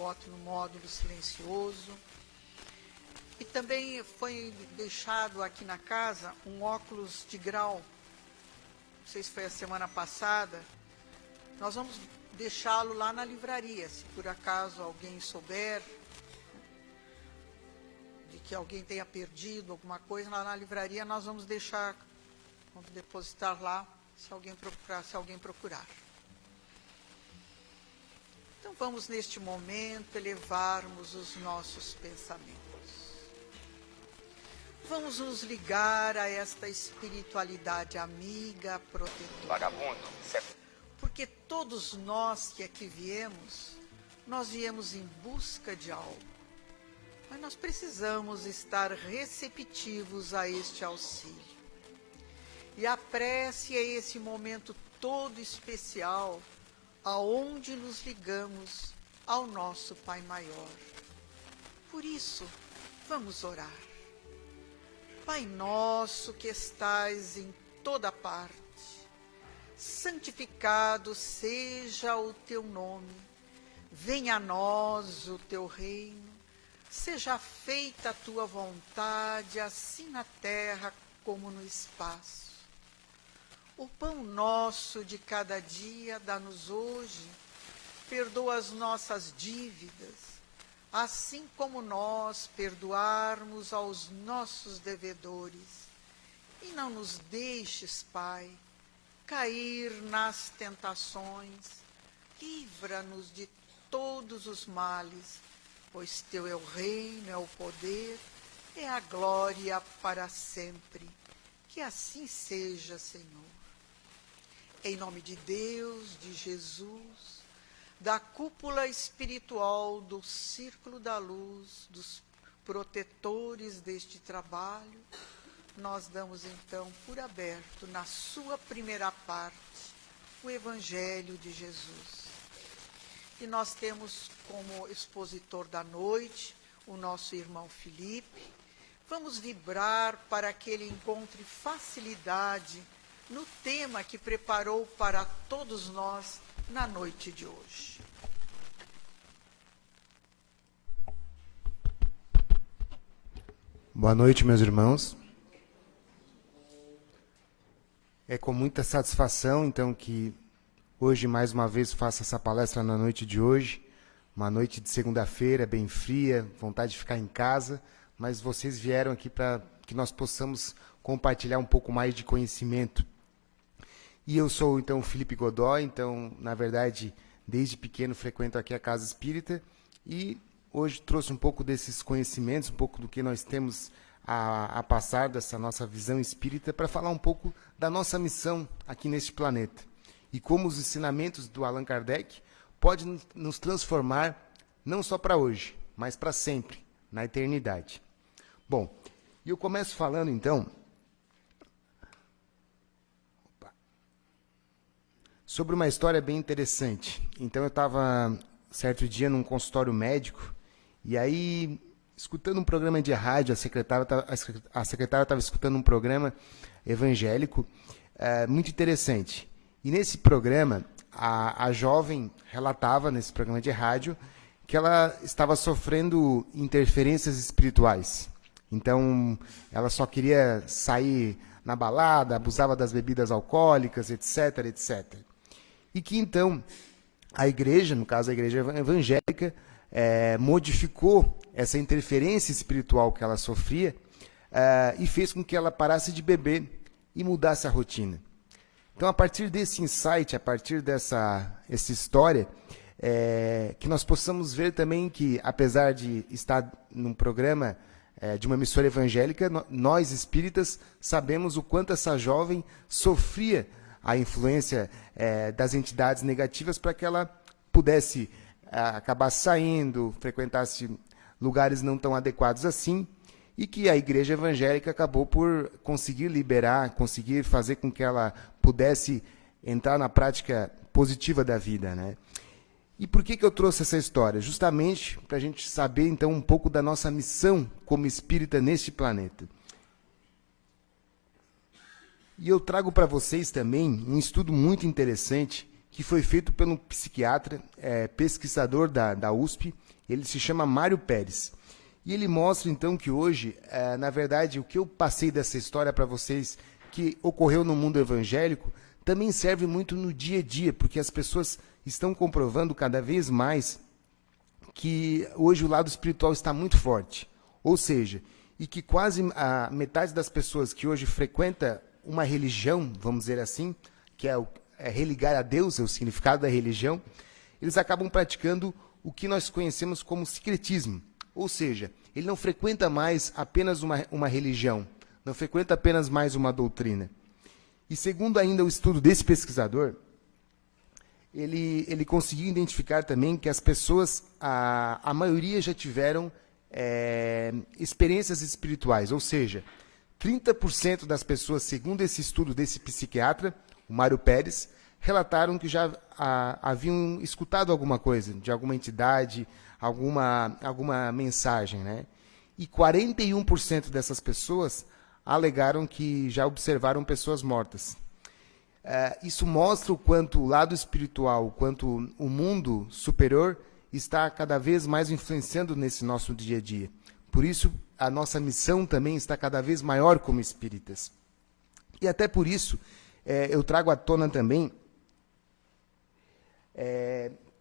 voto no módulo silencioso. E também foi deixado aqui na casa um óculos de grau, não sei se foi a semana passada. Nós vamos deixá-lo lá na livraria, se por acaso alguém souber de que alguém tenha perdido alguma coisa lá na livraria, nós vamos deixar, vamos depositar lá, se alguém procurar. Então vamos neste momento elevarmos os nossos pensamentos. Vamos nos ligar a esta espiritualidade amiga, protetora. Vagabundo. Porque todos nós que aqui viemos, nós viemos em busca de algo. Mas nós precisamos estar receptivos a este auxílio. E a prece é esse momento todo especial, aonde nos ligamos ao nosso Pai Maior. Por isso, vamos orar. Pai nosso que estais em toda parte, santificado seja o teu nome, venha a nós o teu reino, seja feita a tua vontade, assim na terra como no espaço. O pão nosso de cada dia dá-nos hoje, perdoa as nossas dívidas, assim como nós perdoarmos aos nossos devedores. E não nos deixes, Pai, cair nas tentações, livra-nos de todos os males, pois teu é o reino, é o poder, é a glória para sempre. Que assim seja, Senhor. Em nome de Deus, de Jesus, da cúpula espiritual do Círculo da Luz, dos protetores deste trabalho, nós damos então por aberto, na sua primeira parte, o Evangelho de Jesus. E nós temos como expositor da noite o nosso irmão Felipe. Vamos vibrar para que ele encontre facilidade no tema que preparou para todos nós na noite de hoje. Boa noite, meus irmãos. É com muita satisfação, então, que hoje, mais uma vez, faço essa palestra na noite de hoje. Uma noite de segunda-feira, bem fria, vontade de ficar em casa, mas vocês vieram aqui para que nós possamos compartilhar um pouco mais de conhecimento. E eu sou, então, Felipe Godoy, então, na verdade, desde pequeno frequento aqui a Casa Espírita e hoje trouxe um pouco desses conhecimentos, um pouco do que nós temos a passar dessa nossa visão espírita para falar um pouco da nossa missão aqui neste planeta e como os ensinamentos do Allan Kardec podem nos transformar não só para hoje, mas para sempre, na eternidade. Bom, e eu começo falando, então, sobre uma história bem interessante. Então, eu estava, certo dia, num consultório médico, e aí, escutando um programa de rádio, a secretária estava escutando um programa evangélico muito interessante. E nesse programa, a jovem relatava, nesse programa de rádio, que ela estava sofrendo interferências espirituais. Então, ela só queria sair na balada, abusava das bebidas alcoólicas, etc, etc. E que, então, a igreja, no caso a igreja evangélica, modificou essa interferência espiritual que ela sofria e fez com que ela parasse de beber e mudasse a rotina. Então, a partir desse insight, a partir dessa história, que nós possamos ver também que, apesar de estar num programa de uma emissora evangélica, nós espíritas sabemos o quanto essa jovem sofria a influência das entidades negativas para que ela pudesse acabar saindo, frequentasse lugares não tão adequados assim, e que a igreja evangélica acabou por conseguir liberar, conseguir fazer com que ela pudesse entrar na prática positiva da vida, né? E por que eu trouxe essa história? Justamente para a gente saber, então, um pouco da nossa missão como espírita neste planeta. E eu trago para vocês também um estudo muito interessante que foi feito por um psiquiatra, pesquisador da USP, Ele se chama Mário Pérez. E ele mostra, então, que hoje, na verdade, o que eu passei dessa história para vocês, que ocorreu no mundo evangélico, também serve muito no dia a dia, porque as pessoas estão comprovando cada vez mais que hoje o lado espiritual está muito forte. Ou seja, e que quase a metade das pessoas que hoje frequenta uma religião, vamos dizer assim, que é religar a Deus, é o significado da religião, eles acabam praticando o que nós conhecemos como sincretismo. Ou seja, ele não frequenta mais apenas uma religião, não frequenta apenas mais uma doutrina. E segundo ainda o estudo desse pesquisador, ele conseguiu identificar também que as pessoas, a maioria já tiveram experiências espirituais, ou seja, 30% das pessoas, segundo esse estudo desse psiquiatra, o Mário Pérez, relataram que já haviam escutado alguma coisa, de alguma entidade, alguma mensagem, né? E 41% dessas pessoas alegaram que já observaram pessoas mortas. Isso mostra o quanto o lado espiritual, o quanto o mundo superior está cada vez mais influenciando nesse nosso dia a dia. Por isso, a nossa missão também está cada vez maior como espíritas. E até por isso, eu trago à tona também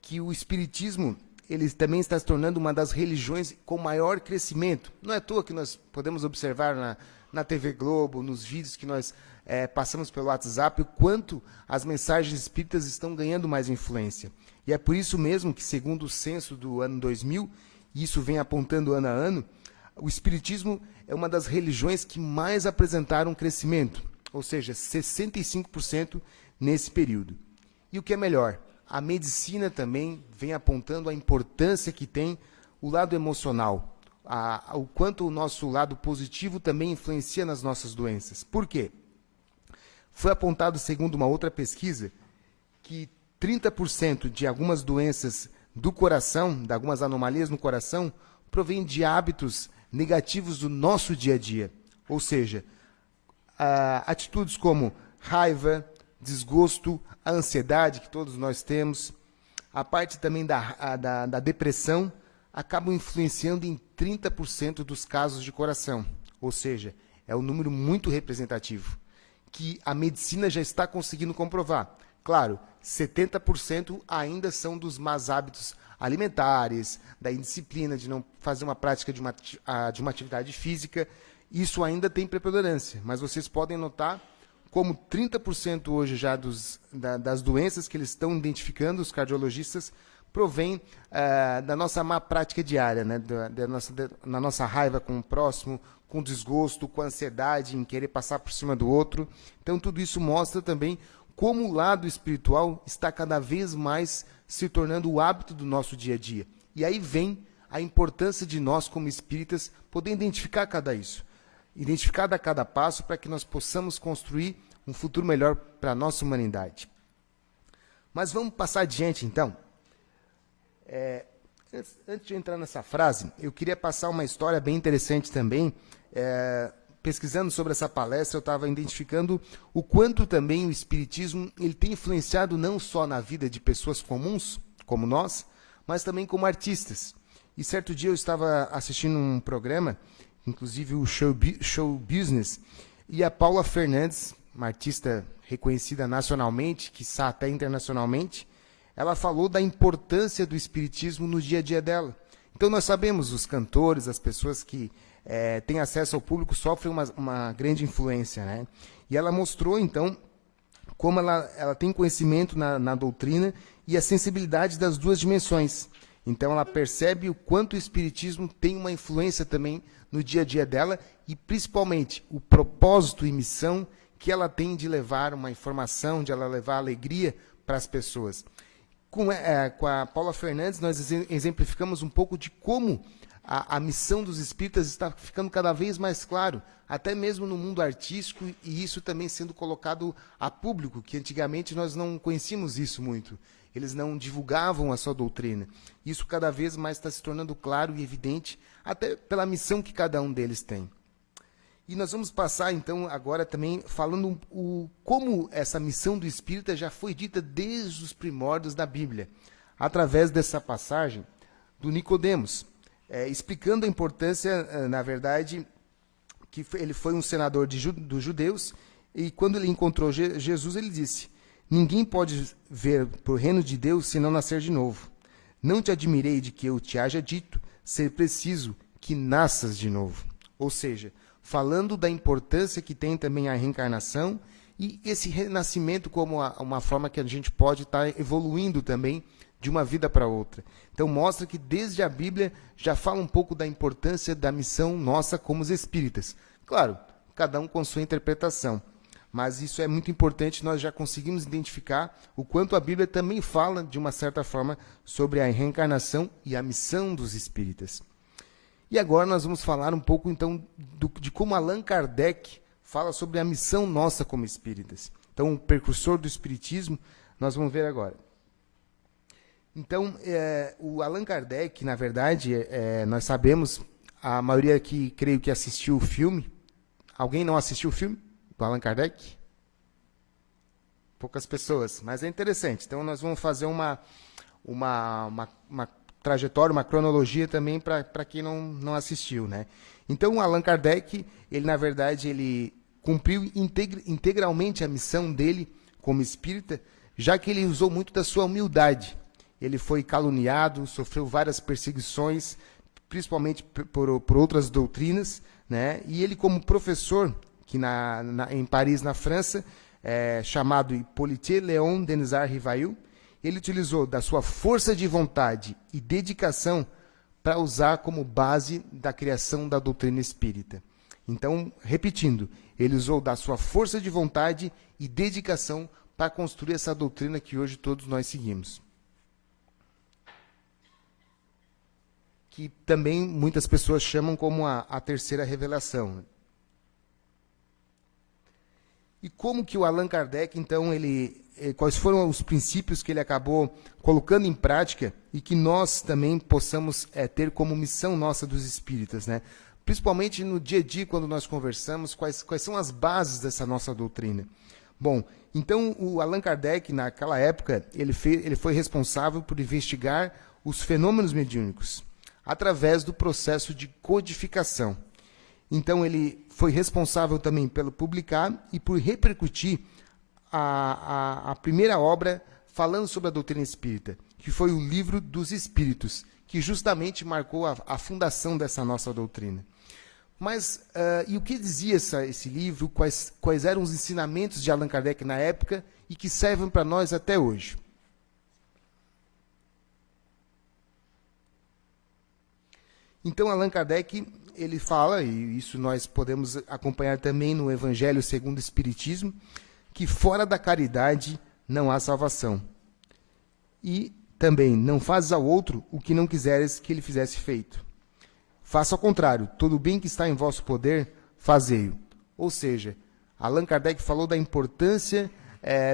que o espiritismo ele também está se tornando uma das religiões com maior crescimento. Não é à toa que nós podemos observar na TV Globo, nos vídeos que nós passamos pelo WhatsApp, o quanto as mensagens espíritas estão ganhando mais influência. E é por isso mesmo que, segundo o censo do ano 2000, e isso vem apontando ano a ano, o espiritismo é uma das religiões que mais apresentaram crescimento, ou seja, 65% nesse período. E o que é melhor, a medicina também vem apontando a importância que tem o lado emocional, o quanto o nosso lado positivo também influencia nas nossas doenças. Por quê? Foi apontado, segundo uma outra pesquisa, que 30% de algumas doenças do coração, de algumas anomalias no coração, provém de hábitos negativos do nosso dia a dia. Ou seja, atitudes como raiva, desgosto, a ansiedade que todos nós temos, a parte também da depressão, acabam influenciando em 30% dos casos de coração. Ou seja, é um número muito representativo, que a medicina já está conseguindo comprovar. Claro, 70% ainda são dos más hábitos alimentares, da indisciplina, de não fazer uma prática de uma atividade física. Isso ainda tem preponderância, mas vocês podem notar como 30% hoje já das doenças que eles estão identificando, os cardiologistas, provém da nossa má prática diária, né? Da nossa raiva com o próximo, com desgosto, com ansiedade em querer passar por cima do outro. Então, tudo isso mostra também como o lado espiritual está cada vez mais se tornando o hábito do nosso dia a dia. E aí vem a importância de nós, como espíritas, poder identificar identificar a cada passo para que nós possamos construir um futuro melhor para a nossa humanidade. Mas vamos passar adiante, então. Antes de entrar nessa frase, eu queria passar uma história bem interessante também. Pesquisando sobre essa palestra, eu estava identificando o quanto também o espiritismo ele tem influenciado não só na vida de pessoas comuns, como nós, mas também como artistas. E certo dia eu estava assistindo um programa, inclusive o Show Business, e a Paula Fernandes, uma artista reconhecida nacionalmente, quiçá até internacionalmente, ela falou da importância do espiritismo no dia a dia dela. Então nós sabemos, os cantores, as pessoas que têm acesso ao público sofrem uma grande influência, né? E ela mostrou, então, como ela tem conhecimento na doutrina e a sensibilidade das duas dimensões. Então ela percebe o quanto o espiritismo tem uma influência também no dia a dia dela e, principalmente, o propósito e missão que ela tem de levar uma informação, de ela levar alegria para as pessoas. Com a Paula Fernandes, nós exemplificamos um pouco de como a missão dos espíritas está ficando cada vez mais claro, até mesmo no mundo artístico, e isso também sendo colocado a público, que antigamente nós não conhecíamos isso muito. Eles não divulgavam a sua doutrina. Isso cada vez mais está se tornando claro e evidente, até pela missão que cada um deles tem. E nós vamos passar, então, agora também falando como essa missão do espírita já foi dita desde os primórdios da Bíblia. Através dessa passagem do Nicodemos, explicando a importância, na verdade, que ele foi um senador dos judeus, e quando ele encontrou Jesus, ele disse: ninguém pode ver para o reino de Deus se não nascer de novo. Não te admirei de que eu te haja dito ser preciso que nasças de novo. Ou seja, falando da importância que tem também a reencarnação e esse renascimento como uma forma que a gente pode estar evoluindo também de uma vida para outra. Então mostra que desde a Bíblia já fala um pouco da importância da missão nossa como os espíritas. Claro, cada um com sua interpretação, mas isso é muito importante, nós já conseguimos identificar o quanto a Bíblia também fala, de uma certa forma, sobre a reencarnação e a missão dos espíritas. E agora nós vamos falar um pouco, então, de como Allan Kardec fala sobre a missão nossa como espíritas. Então, o precursor do espiritismo, nós vamos ver agora. Então, o Allan Kardec, na verdade, nós sabemos, a maioria aqui, creio que assistiu o filme. Alguém não assistiu o filme do Allan Kardec? Poucas pessoas, mas é interessante. Então, nós vamos fazer uma trajetória, uma cronologia também para quem não assistiu, né? Então, o Allan Kardec, ele, na verdade, ele cumpriu integralmente a missão dele como espírita, já que ele usou muito da sua humildade. Ele foi caluniado, sofreu várias perseguições, principalmente por outras doutrinas, né? E ele, como professor, que em Paris, na França, chamado Hippolyte Léon Denisard Rivail, ele utilizou da sua força de vontade e dedicação para usar como base da criação da doutrina espírita. Então, repetindo, ele usou da sua força de vontade e dedicação para construir essa doutrina que hoje todos nós seguimos. Que também muitas pessoas chamam como a terceira revelação. E como que o Allan Kardec, então, quais foram os princípios que ele acabou colocando em prática e que nós também possamos ter como missão nossa dos espíritas, né? Principalmente no dia a dia, quando nós conversamos, quais são as bases dessa nossa doutrina. Bom, então o Allan Kardec, naquela época, ele foi responsável por investigar os fenômenos mediúnicos através do processo de codificação. Então ele foi responsável também pelo publicar e por repercutir a primeira obra falando sobre a doutrina espírita, que foi o Livro dos Espíritos, que justamente marcou a fundação dessa nossa doutrina. Mas, e o que dizia esse livro, quais eram os ensinamentos de Allan Kardec na época e que servem para nós até hoje? Então, Allan Kardec, ele fala, e isso nós podemos acompanhar também no Evangelho segundo o Espiritismo, que fora da caridade não há salvação. E também, não fazes ao outro o que não quiseres que ele fizesse feito. Faça ao contrário, todo o bem que está em vosso poder, fazei-o. Ou seja, Allan Kardec falou da importância,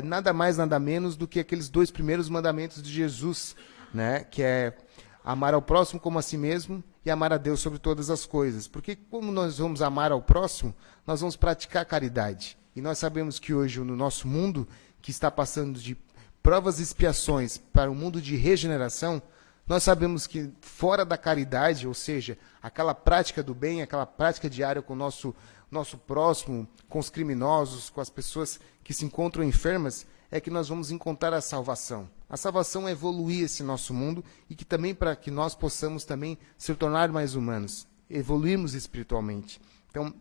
nada mais, nada menos do que aqueles 2 primeiros mandamentos de Jesus, né? Que é amar ao próximo como a si mesmo e amar a Deus sobre todas as coisas. Porque como nós vamos amar ao próximo, nós vamos praticar a caridade. E nós sabemos que hoje, no nosso mundo, que está passando de provas e expiações para um mundo de regeneração, nós sabemos que fora da caridade, ou seja, aquela prática do bem, aquela prática diária com o nosso próximo, com os criminosos, com as pessoas que se encontram enfermas, é que nós vamos encontrar a salvação. A salvação é evoluir esse nosso mundo e que também para que nós possamos também se tornar mais humanos, evoluirmos espiritualmente. Então,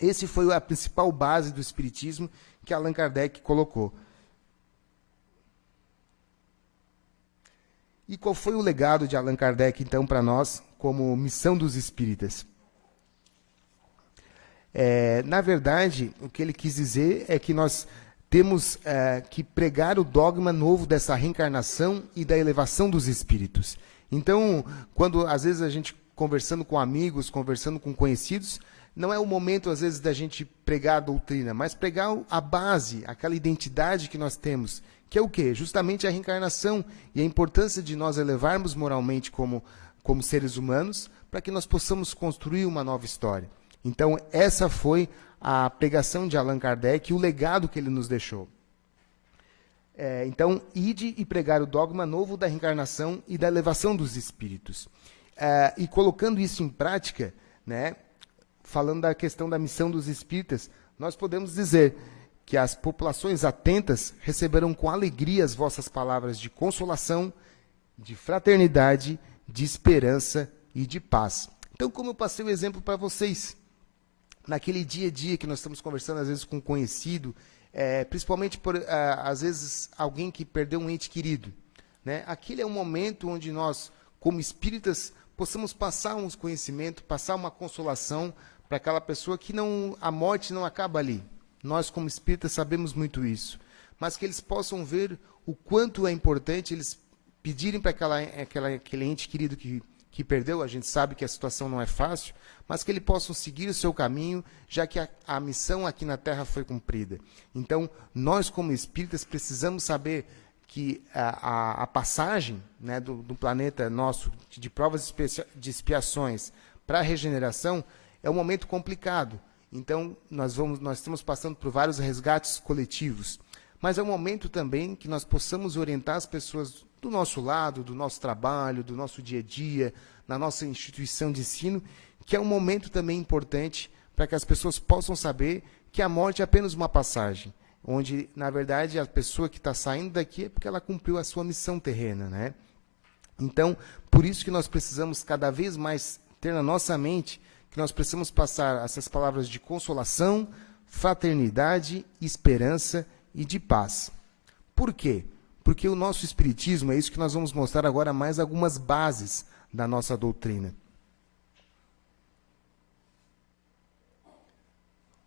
esse foi a principal base do espiritismo que Allan Kardec colocou. E qual foi o legado de Allan Kardec, então, para nós, como missão dos espíritas? Na verdade, o que ele quis dizer é que nós temos que pregar o dogma novo dessa reencarnação e da elevação dos espíritos. Então, quando às vezes a gente conversando com amigos, conversando com conhecidos, não é o momento às vezes da gente pregar a doutrina, mas pregar a base, aquela identidade que nós temos, que é o quê? Justamente a reencarnação e a importância de nós elevarmos moralmente como seres humanos, para que nós possamos construir uma nova história. Então, essa foi a pregação de Allan Kardec e o legado que ele nos deixou. Então, ide e pregar o dogma novo da reencarnação e da elevação dos espíritos. E colocando isso em prática, né, falando da questão da missão dos espíritas, nós podemos dizer que as populações atentas receberão com alegria as vossas palavras de consolação, de fraternidade, de esperança e de paz. Então, como eu passei o exemplo para vocês, naquele dia a dia que nós estamos conversando, às vezes, com um conhecido, principalmente por, às vezes, alguém que perdeu um ente querido, né? Aquele é um momento onde nós, como espíritas, possamos passar um conhecimento, passar uma consolação para aquela pessoa que a morte não acaba ali. Nós, como espíritas, sabemos muito isso. Mas que eles possam ver o quanto é importante eles pedirem para aquele ente querido que perdeu, a gente sabe que a situação não é fácil, mas que eles possam seguir o seu caminho, já que a missão aqui na Terra foi cumprida. Então, nós, como espíritas, precisamos saber que a passagem, né, do planeta nosso, de provas de expiações para a regeneração, é um momento complicado. Então, nós estamos passando por vários resgates coletivos. Mas é um momento também que nós possamos orientar as pessoas do nosso lado, do nosso trabalho, do nosso dia a dia, na nossa instituição de ensino, que é um momento também importante para que as pessoas possam saber que a morte é apenas uma passagem, onde, na verdade, a pessoa que está saindo daqui é porque ela cumpriu a sua missão terrena, né? Então, por isso que nós precisamos cada vez mais ter na nossa mente que nós precisamos passar essas palavras de consolação, fraternidade, esperança e de paz. Por quê? Porque o nosso espiritismo, é isso que nós vamos mostrar agora, mais algumas bases da nossa doutrina.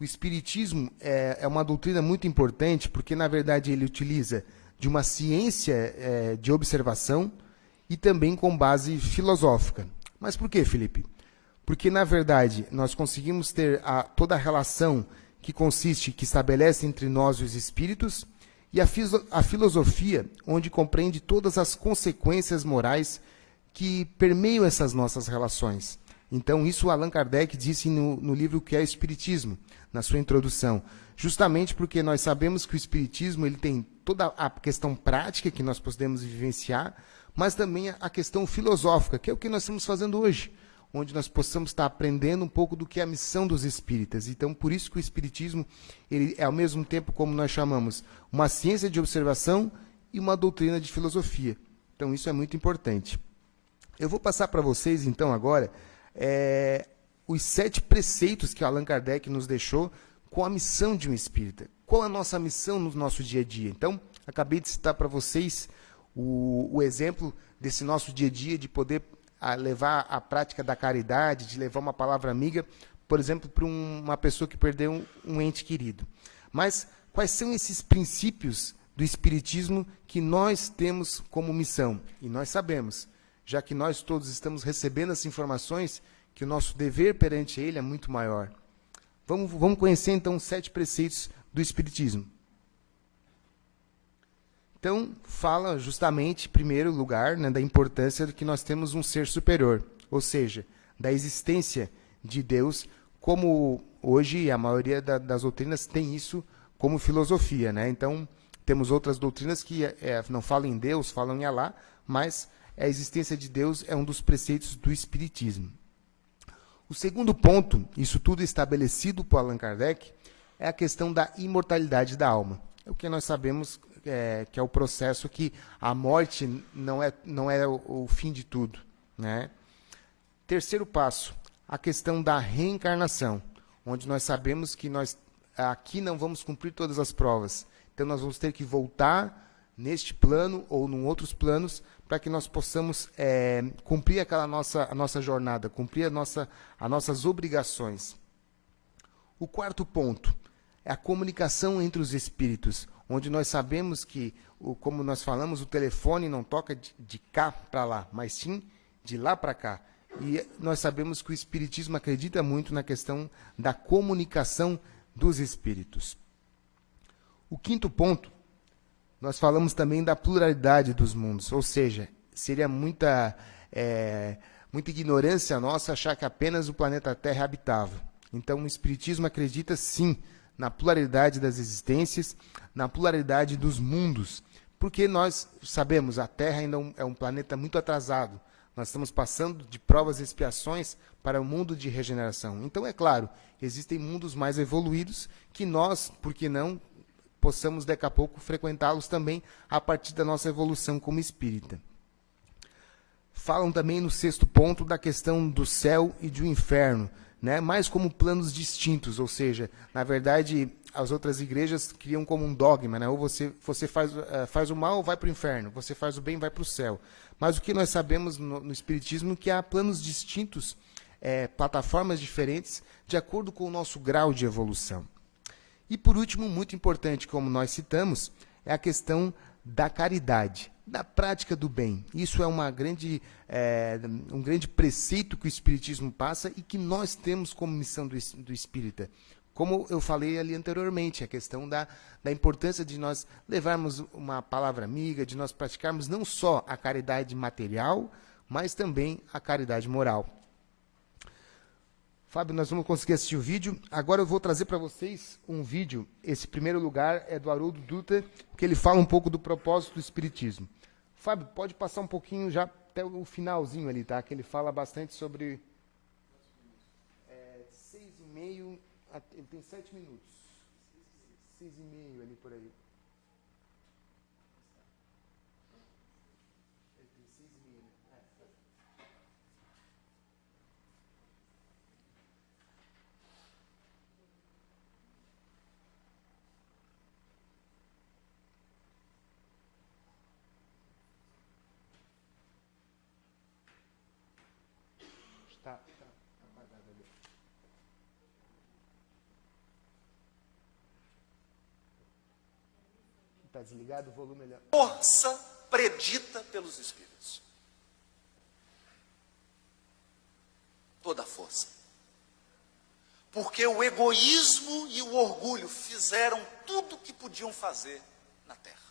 O espiritismo é uma doutrina muito importante porque, na verdade, ele utiliza de uma ciência de observação e também com base filosófica. Mas por quê, Felipe? Porque, na verdade, nós conseguimos ter toda a relação que estabelece entre nós e os espíritos, e a filosofia, onde compreende todas as consequências morais que permeiam essas nossas relações. Então, isso Allan Kardec disse no livro Que é o Espiritismo, na sua introdução. Justamente porque nós sabemos que o Espiritismo ele tem toda a questão prática que nós podemos vivenciar, mas também a questão filosófica, que é o que nós estamos fazendo hoje, onde nós possamos estar aprendendo um pouco do que é a missão dos espíritas. Então, por isso que o espiritismo ele é, ao mesmo tempo, como nós chamamos, uma ciência de observação e uma doutrina de filosofia. Então, isso é muito importante. Eu vou passar para vocês, então, agora, os 7 preceitos que Allan Kardec nos deixou com a missão de um espírita. Qual a nossa missão no nosso dia a dia? Então, acabei de citar para vocês o exemplo desse nosso dia a dia, de poder levar a prática da caridade, de levar uma palavra amiga, por exemplo, para uma pessoa que perdeu um ente querido. Mas quais são esses princípios do Espiritismo que nós temos como missão? E nós sabemos, já que nós todos estamos recebendo essas informações, que o nosso dever perante ele é muito maior. Vamos conhecer, então, os 7 preceitos do Espiritismo. Então, fala justamente, em primeiro lugar, né, da importância de que nós temos um ser superior, ou seja, da existência de Deus, como hoje a maioria das doutrinas tem isso como filosofia, né? Então, temos outras doutrinas que não falam em Deus, falam em Alá, mas a existência de Deus é um dos preceitos do Espiritismo. O segundo ponto, isso tudo estabelecido por Allan Kardec, é a questão da imortalidade da alma. É o que nós sabemos que é o processo que a morte não é o fim de tudo, né? Terceiro passo, a questão da reencarnação, onde nós sabemos que nós aqui não vamos cumprir todas as provas. Então, nós vamos ter que voltar neste plano ou em outros planos para que nós possamos cumprir a nossa jornada, cumprir as nossas obrigações. O quarto ponto é a comunicação entre os espíritos, onde nós sabemos que, como nós falamos, o telefone não toca de cá para lá, mas sim de lá para cá. E nós sabemos que o Espiritismo acredita muito na questão da comunicação dos espíritos. O quinto ponto, nós falamos também da pluralidade dos mundos, ou seja, seria muita ignorância nossa achar que apenas o planeta Terra é habitável. Então, o Espiritismo acredita, sim, na pluralidade das existências, na pluralidade dos mundos, Porque nós sabemos, a Terra ainda é um planeta muito atrasado. Nós estamos passando de provas e expiações para o mundo de regeneração. Então, é claro, existem mundos mais evoluídos que nós, por que não, possamos daqui a pouco frequentá-los também a partir da nossa evolução como espírita. Falam também no 6º ponto da questão do céu e do inferno, né? Mais como planos distintos, ou seja, na verdade, as outras igrejas criam como um dogma, né? Ou você faz o mal, vai para o inferno, você faz o bem, vai para o céu. Mas o que nós sabemos no Espiritismo é que há planos distintos, plataformas diferentes, de acordo com o nosso grau de evolução. E, por último, muito importante, como nós citamos, é a questão da caridade, da prática do bem. Isso é um grande preceito que o Espiritismo passa e que nós temos como missão do espírita. Como eu falei ali anteriormente, a questão da importância de nós levarmos uma palavra amiga, de nós praticarmos não só a caridade material, mas também a caridade moral. Fábio, nós vamos conseguir assistir o vídeo. Agora eu vou trazer para vocês um vídeo. Esse primeiro lugar é do Haroldo Dutra, que ele fala um pouco do propósito do Espiritismo. Fábio, pode passar um pouquinho já até o finalzinho ali, tá? Que ele fala bastante sobre 6,5, ele tem 7 minutos. 6,5 ali por aí. Ele tem 6,5, né? Tá apagado ali. Está desligado o volume melhor. Força predita pelos Espíritos. Toda a força. Porque o egoísmo e o orgulho fizeram tudo o que podiam fazer na Terra.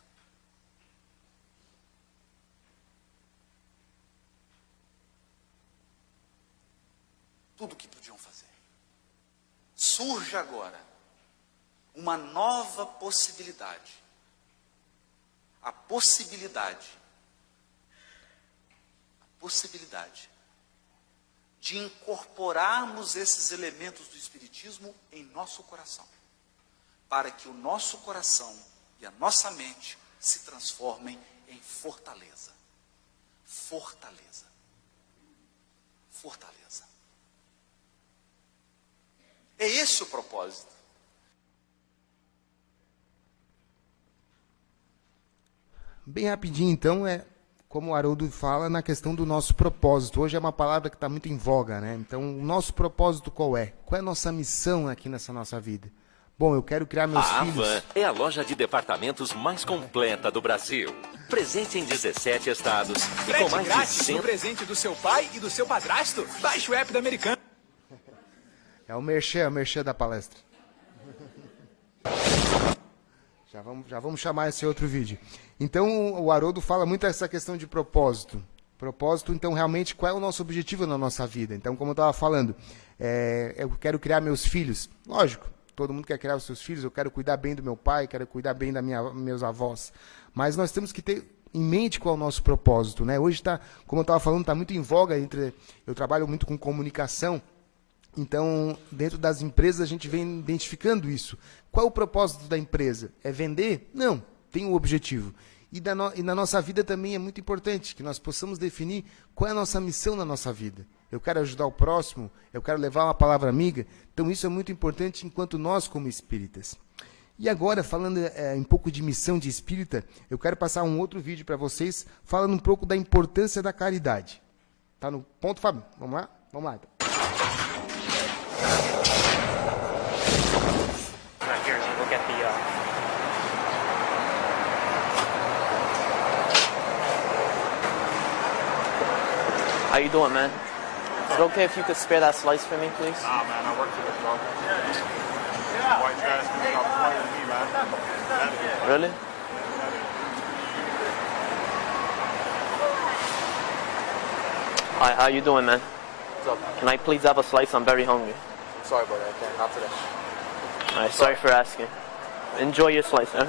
Tudo o que podiam fazer. Surge agora uma nova possibilidade. A possibilidade de incorporarmos esses elementos do Espiritismo em nosso coração, para que o nosso coração e a nossa mente se transformem em fortaleza. Fortaleza. Fortaleza. É esse o propósito. Bem rapidinho, então, como o Haroldo fala, na questão do nosso propósito. Hoje é uma palavra que está muito em voga, né? Então, o nosso propósito qual é? Qual é a nossa missão aqui nessa nossa vida? Bom, eu quero criar meus filhos... A Avan é a loja de departamentos mais completa do Brasil. Presente em 17 estados e com mais grátis de 100... no presente do seu pai e do seu padrasto? Baixe o app da Americana. É o merchan da palestra. Já vamos chamar esse outro vídeo. Então, o Haroldo fala muito essa questão de propósito. Propósito, então, realmente, qual é o nosso objetivo na nossa vida? Então, como eu estava falando, eu quero criar meus filhos. Lógico, todo mundo quer criar os seus filhos, eu quero cuidar bem do meu pai, quero cuidar bem dos meus avós. Mas nós temos que ter em mente qual é o nosso propósito, né? Hoje, como eu estava falando, está muito em voga. Eu trabalho muito com comunicação. Então, dentro das empresas, a gente vem identificando isso. Qual é o propósito da empresa? É vender? Não, tem um objetivo. E na nossa vida também é muito importante que nós possamos definir qual é a nossa missão na nossa vida. Eu quero ajudar o próximo, eu quero levar uma palavra amiga. Então, isso é muito importante enquanto nós, como espíritas. E agora, falando um pouco de missão de espírita, eu quero passar um outro vídeo para vocês, falando um pouco da importância da caridade. Tá no ponto, Fábio? Vamos lá? Vamos lá, então. How you doing, man? Is it okay if you could spare that slice for me, please? Nah, man, I work for the club. White trash, man, I'm smarter than me, man. Really? Hi, how you doing, man? What's up, man? Can I please have a slice? I'm very hungry. Sorry about that, I can't. Not today. Alright, sorry for asking. Enjoy your slice, huh?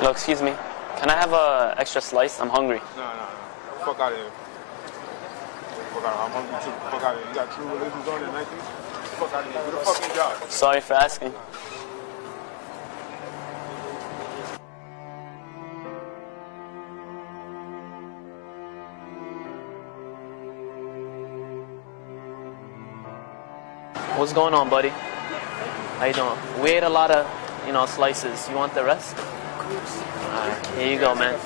Hello, excuse me. Can I have a extra slice? I'm hungry. No. Fuck out of here. Fuck out of here. I'm hungry too. Fuck out of here. You got True Religions on at 19? Fuck out of here. Who the fuck you got? Sorry for asking. What's going on, buddy? How you doing? We ate a lot of, slices. You want the rest? All right, here you go, man.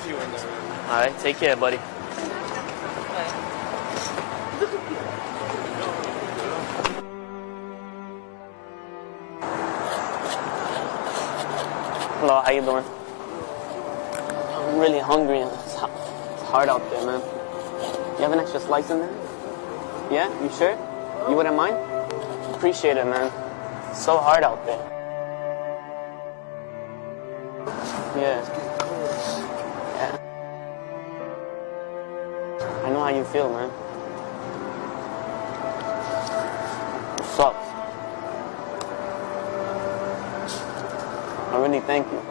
All right, take care, buddy. Hello, how you doing? I'm really hungry. It's hard out there, man. You have an extra slice in there? Yeah, you sure? You wouldn't mind? Appreciate it, man. It's so hard out there. Yeah. I know how you feel, man. It sucks. I really thank you.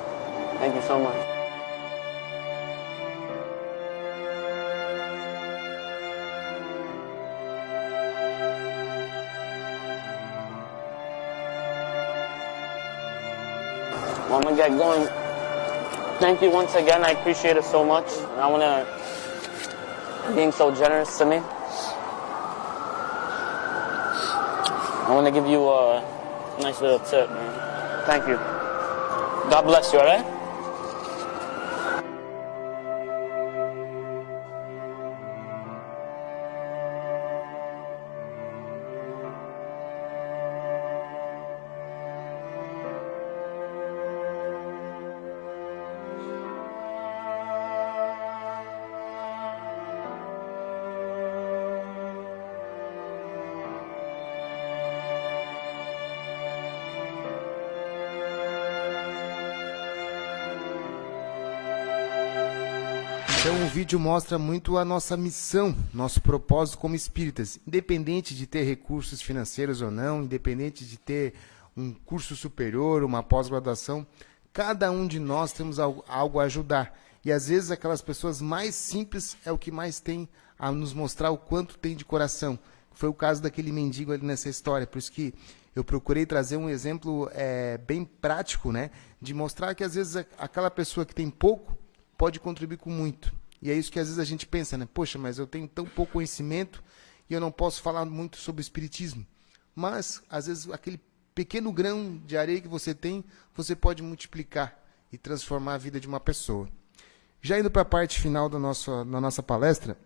Thank you so much. Well, I'm gonna get going. Thank you once again. I appreciate it so much. I wanna being so generous to me. I wanna give you a nice little tip, man. Thank you. God bless you, all right? Então o vídeo mostra muito a nossa missão, nosso propósito como espíritas, independente de ter recursos financeiros ou não, independente de ter um curso superior, uma pós-graduação, cada um de nós temos algo a ajudar. E às vezes aquelas pessoas mais simples é o que mais tem a nos mostrar o quanto tem de coração. Foi o caso daquele mendigo ali nessa história, por isso que eu procurei trazer um exemplo bem prático, né, de mostrar que às vezes aquela pessoa que tem pouco pode contribuir com muito. E é isso que às vezes a gente pensa, né? Poxa, mas eu tenho tão pouco conhecimento e eu não posso falar muito sobre o espiritismo. Mas, às vezes, aquele pequeno grão de areia que você tem, você pode multiplicar e transformar a vida de uma pessoa. Já indo para a parte final da nossa palestra,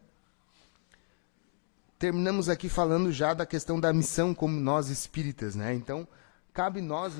terminamos aqui falando já da questão da missão como nós espíritas, né? Então, cabe nós,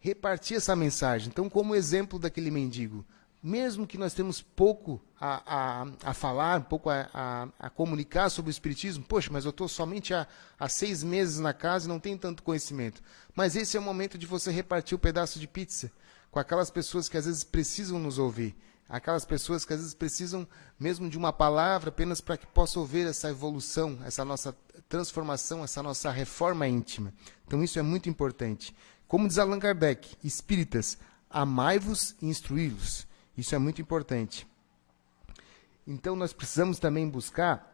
repartir essa mensagem. Então, como exemplo daquele mendigo, mesmo que nós temos pouco a falar, pouco a comunicar sobre o espiritismo, poxa, mas eu estou somente há 6 meses na casa e não tenho tanto conhecimento. Mas esse é o momento de você repartir o pedaço de pizza com aquelas pessoas que às vezes precisam nos ouvir, aquelas pessoas que às vezes precisam mesmo de uma palavra apenas para que possam ouvir essa evolução, essa nossa transformação, essa nossa reforma íntima. Então isso é muito importante. Como diz Allan Kardec, espíritas, amai-vos e instruí-los. Isso é muito importante. Então, nós precisamos também buscar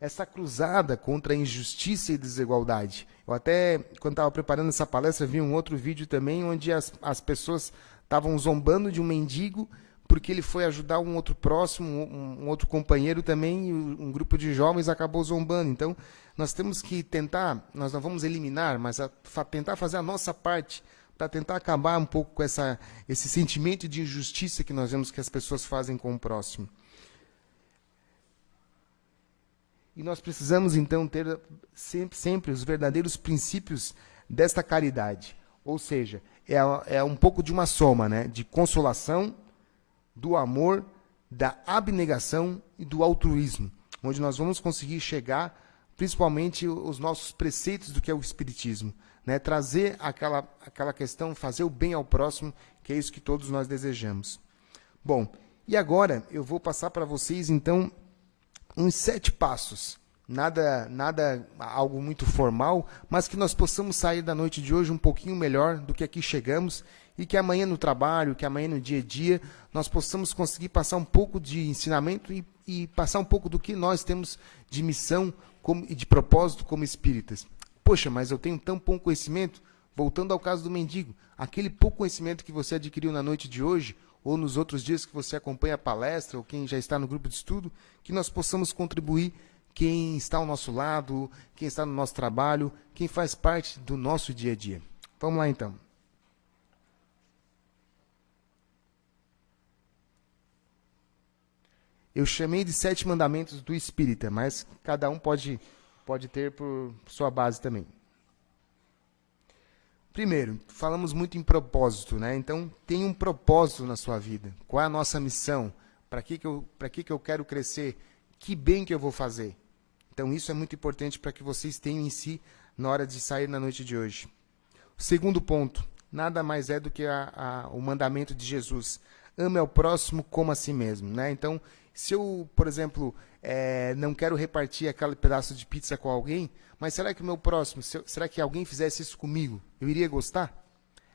essa cruzada contra a injustiça e desigualdade. Eu até, quando estava preparando essa palestra, vi um outro vídeo também, onde as pessoas estavam zombando de um mendigo, porque ele foi ajudar um outro próximo, um outro companheiro também, e um grupo de jovens acabou zombando. Então, nós temos que tentar, nós não vamos eliminar, mas tentar fazer a nossa parte, para tentar acabar um pouco com esse sentimento de injustiça que nós vemos que as pessoas fazem com o próximo. E nós precisamos, então, ter sempre os verdadeiros princípios desta caridade. Ou seja, é um pouco de uma soma, né? De consolação, do amor, da abnegação e do altruísmo, onde nós vamos conseguir chegar, principalmente, os nossos preceitos do que é o espiritismo. Né, trazer aquela questão, fazer o bem ao próximo, que é isso que todos nós desejamos. Bom, e agora eu vou passar para vocês, então, uns 7 passos. Nada algo muito formal, mas que nós possamos sair da noite de hoje um pouquinho melhor do que aqui chegamos e que amanhã no trabalho, que amanhã no dia a dia, nós possamos conseguir passar um pouco de ensinamento e passar um pouco do que nós temos de missão e de propósito como espíritas. Poxa, mas eu tenho tão pouco conhecimento. Voltando ao caso do mendigo, aquele pouco conhecimento que você adquiriu na noite de hoje, ou nos outros dias que você acompanha a palestra, ou quem já está no grupo de estudo, que nós possamos contribuir, quem está ao nosso lado, quem está no nosso trabalho, quem faz parte do nosso dia a dia. Vamos lá então. Eu chamei de 7 mandamentos do Espírita, mas cada um pode ter por sua base também. Primeiro, falamos muito em propósito, né? Então, tem um propósito na sua vida. Qual é a nossa missão? Para que eu quero crescer? Que bem que eu vou fazer? Então, isso é muito importante para que vocês tenham em si na hora de sair na noite de hoje. O segundo ponto, nada mais é do que o mandamento de Jesus. Ame ao próximo como a si mesmo, né? Então, se eu, por exemplo, não quero repartir aquele pedaço de pizza com alguém, mas será que o meu próximo, será que alguém fizesse isso comigo, eu iria gostar?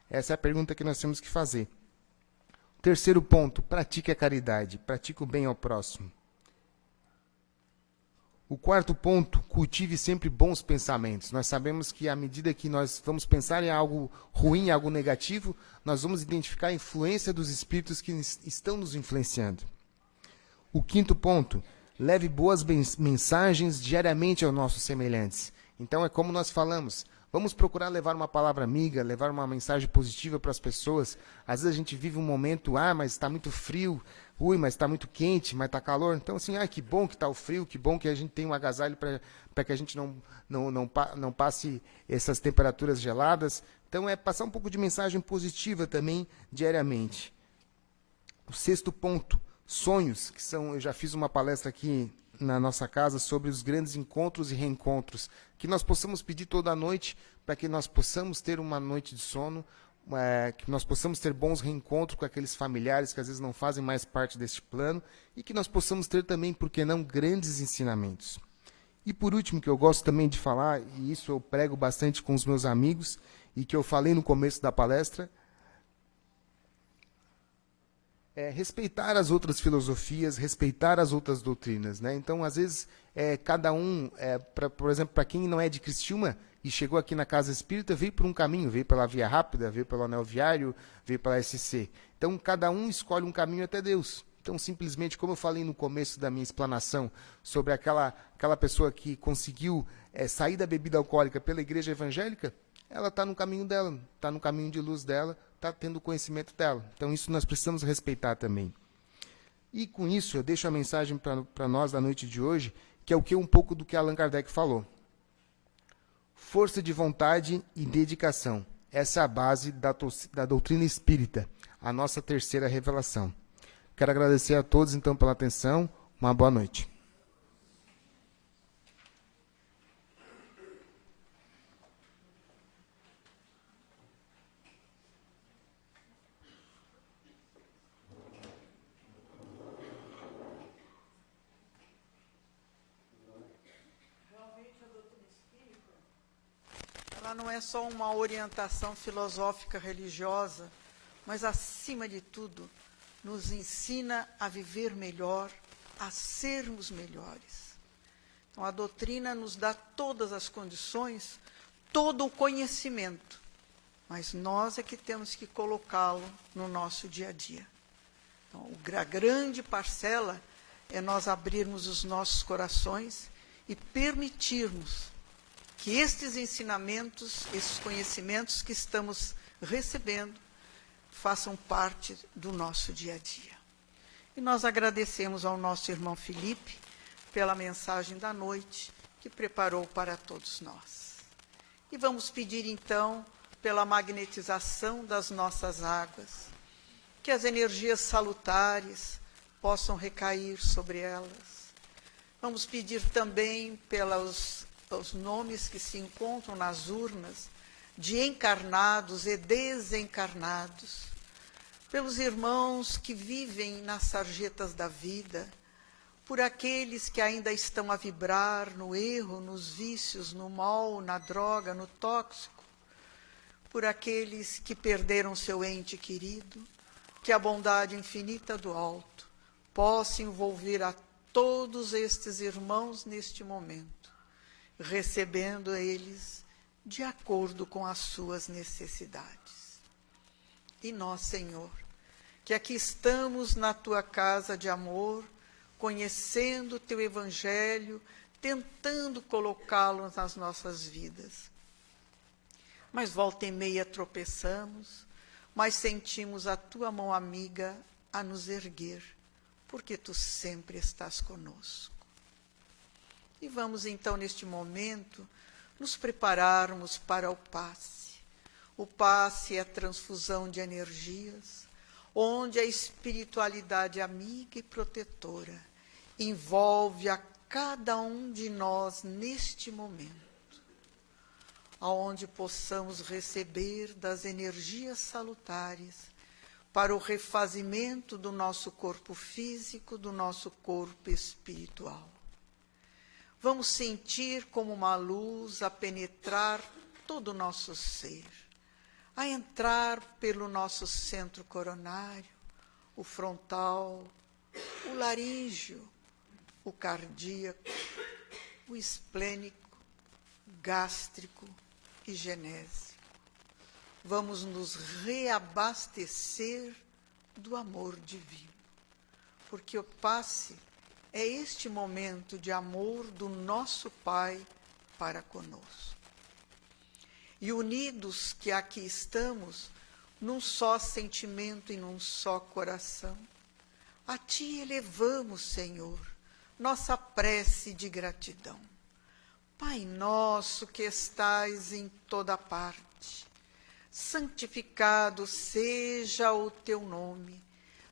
Essa é a pergunta que nós temos que fazer. Terceiro ponto, pratique a caridade, pratique o bem ao próximo. O quarto ponto, cultive sempre bons pensamentos. Nós sabemos que à medida que nós vamos pensar em algo ruim, algo negativo, nós vamos identificar a influência dos espíritos que estão nos influenciando. O quinto ponto, leve boas mensagens diariamente aos nossos semelhantes. Então é como nós falamos, vamos procurar levar uma palavra amiga, levar uma mensagem positiva para as pessoas. Às vezes a gente vive um momento, mas está muito frio, mas está muito quente, mas está calor. Então assim, que bom que está o frio, que bom que a gente tem um agasalho para que a gente não passe essas temperaturas geladas. Então é passar um pouco de mensagem positiva também diariamente. O sexto ponto, sonhos, que são, eu já fiz uma palestra aqui na nossa casa sobre os grandes encontros e reencontros, que nós possamos pedir toda noite para que nós possamos ter uma noite de sono, que nós possamos ter bons reencontros com aqueles familiares que às vezes não fazem mais parte deste plano e que nós possamos ter também, por que não, grandes ensinamentos. E por último, que eu gosto também de falar, e isso eu prego bastante com os meus amigos e que eu falei no começo da palestra, respeitar as outras filosofias, respeitar as outras doutrinas, né? Então, às vezes, cada um, por exemplo, para quem não é de Criciúma e chegou aqui na Casa Espírita, veio por um caminho, veio pela Via Rápida, veio pelo Anel Viário, veio pela SC. Então, cada um escolhe um caminho até Deus. Então, simplesmente, como eu falei no começo da minha explanação, sobre aquela pessoa que conseguiu sair da bebida alcoólica pela igreja evangélica, ela está no caminho dela, está no caminho de luz dela, está tendo o conhecimento dela. Então, isso nós precisamos respeitar também. E com isso, eu deixo a mensagem para nós da noite de hoje, que é um pouco do que Allan Kardec falou. Força de vontade e dedicação. Essa é a base da doutrina espírita, a nossa terceira revelação. Quero agradecer a todos, então, pela atenção. Uma boa noite. Ela não é só uma orientação filosófica religiosa, mas, acima de tudo, nos ensina a viver melhor, a sermos melhores. Então, a doutrina nos dá todas as condições, todo o conhecimento, mas nós é que temos que colocá-lo no nosso dia a dia. Então, a grande parcela é nós abrirmos os nossos corações e permitirmos que estes ensinamentos, esses conhecimentos que estamos recebendo, façam parte do nosso dia a dia. E nós agradecemos ao nosso irmão Felipe pela mensagem da noite que preparou para todos nós. E vamos pedir, então, pela magnetização das nossas águas, que as energias salutares possam recair sobre elas. Vamos pedir também pelos nomes que se encontram nas urnas, de encarnados e desencarnados, pelos irmãos que vivem nas sarjetas da vida, por aqueles que ainda estão a vibrar no erro, nos vícios, no mal, na droga, no tóxico, por aqueles que perderam seu ente querido, que a bondade infinita do alto possa envolver a todos estes irmãos neste momento, recebendo eles de acordo com as suas necessidades. E nós, Senhor, que aqui estamos na tua casa de amor, conhecendo o teu evangelho, tentando colocá-lo nas nossas vidas. Mas volta e meia tropeçamos, mas sentimos a tua mão amiga a nos erguer, porque tu sempre estás conosco. E vamos então, neste momento, nos prepararmos para o passe. O passe é a transfusão de energias, onde a espiritualidade amiga e protetora envolve a cada um de nós neste momento, aonde possamos receber das energias salutares para o refazimento do nosso corpo físico, do nosso corpo espiritual. Vamos sentir como uma luz a penetrar todo o nosso ser, a entrar pelo nosso centro coronário, o frontal, o laríngeo, o cardíaco, o esplênico, gástrico e genésico. Vamos nos reabastecer do amor divino, porque o passe é este momento de amor do nosso Pai para conosco. E unidos que aqui estamos, num só sentimento e num só coração, a Ti elevamos, Senhor, nossa prece de gratidão. Pai nosso que estais em toda parte, santificado seja o Teu nome,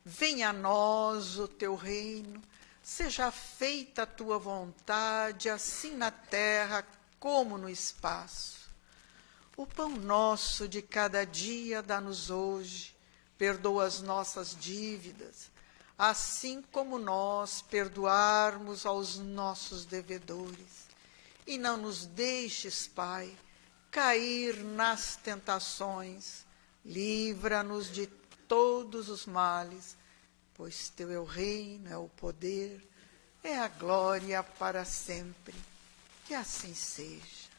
venha a nós o Teu reino, seja feita a Tua vontade, assim na terra como no espaço. O pão nosso de cada dia dá-nos hoje, perdoa as nossas dívidas, assim como nós perdoarmos aos nossos devedores. E não nos deixes, Pai, cair nas tentações, livra-nos de todos os males, pois Teu é o reino, é o poder, é a glória para sempre. Que assim seja.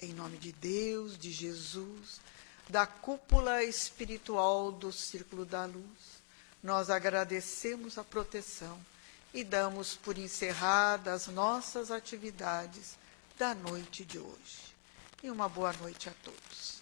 Em nome de Deus, de Jesus, da cúpula espiritual do Círculo da Luz, nós agradecemos a proteção e damos por encerradas nossas atividades da noite de hoje. E uma boa noite a todos.